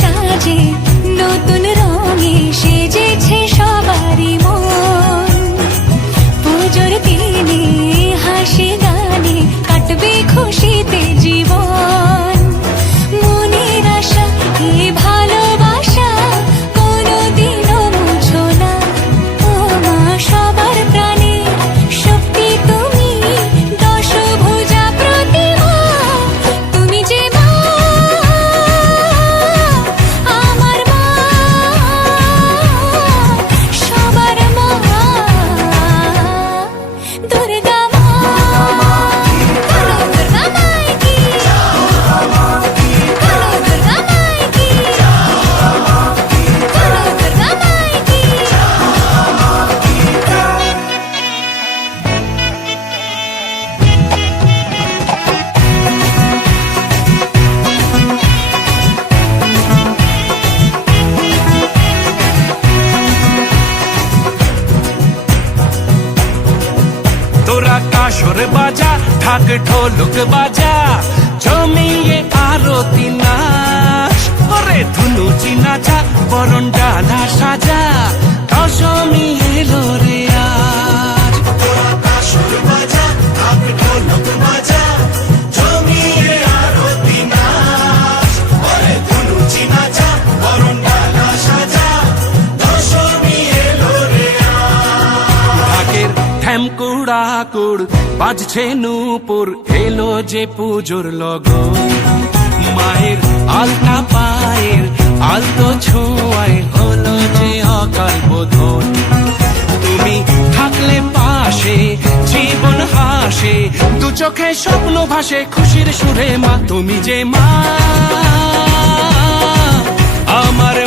সাজে নতুন রঙে সেজেছে সবারই মন। পুজোর দিনে হাসি গানে কাটবে খুশিতে জীবন। মনের আশা এই ভালোবাসা কোনোদিনও মুছো না। ও মা সবার প্রাণে শক্তি তুমি, দশভুজা প্রতিমা। তুমি যে মা, আমার মা, সবার মা, দুর্গা মা। বলো দুর্গা মাই কি, বলো দুর্গা মাই কি, বলো দুর্গা মাই কি। তোরা কাসর বাজা, ঢাক ঢোলক বাজা, জমিয়ে আরতি নাচ। ওরে ধুনুচি নাচা, বরণ ডালা সাজা, দশমী এলো রে আজ। তোরা কাসর বাজা, ঢাক ঢোলক বাজা, জমিয়ে আরতি নাচ। ওরে ধুনুচি নাচা, বরণ ডালা সাজা, দশমী এলো রে আজ। ঢাকের ঠ্যামকুড়াকুড় বাজছে নূপুর, এলো যে পুজোর লগন। মায়ের আলতা পায়ের আলতো ছোঁয়ায় হলো যে অকাল বোধন। তুমি থাকলে পাশে জীবন হাসে, দু চোখে স্বপ্ন ভাসে খুশির সুরে মা। তুমি যে মা, আমার